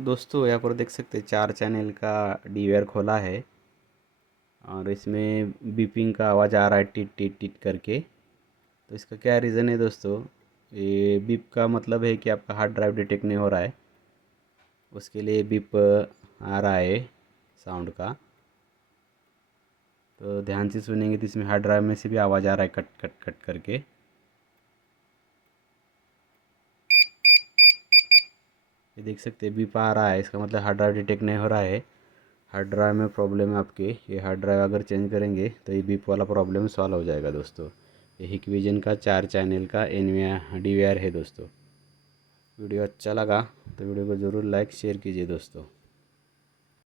दोस्तों यहाँ पर देख सकते हैं 4 चैनल का डीवीआर खोला है और इसमें बीपिंग का आवाज़ आ रहा है टिट टिट टिट करके। तो इसका क्या रीज़न है दोस्तों? ये बीप का मतलब है कि आपका हार्ड ड्राइव डिटेक्ट नहीं हो रहा है, उसके लिए बीप आ रहा है साउंड का। तो ध्यान से सुनेंगे तो इसमें हार्ड ड्राइव में से भी आवाज़ आ रहा है कट कट कट करके। ये देख सकते हैं बीप आ रहा है, इसका मतलब हार्ड ड्राइव डिटेक्ट नहीं हो रहा है। हार्ड ड्राइव में प्रॉब्लम है आपके। ये हार्ड ड्राइव अगर चेंज करेंगे तो ये बीप वाला प्रॉब्लम सॉल्व हो जाएगा दोस्तों। ये हिकविजन का 4 चैनल का एनवीआर डीवीआर है दोस्तों। वीडियो अच्छा लगा तो वीडियो को ज़रूर लाइक शेयर कीजिए दोस्तों।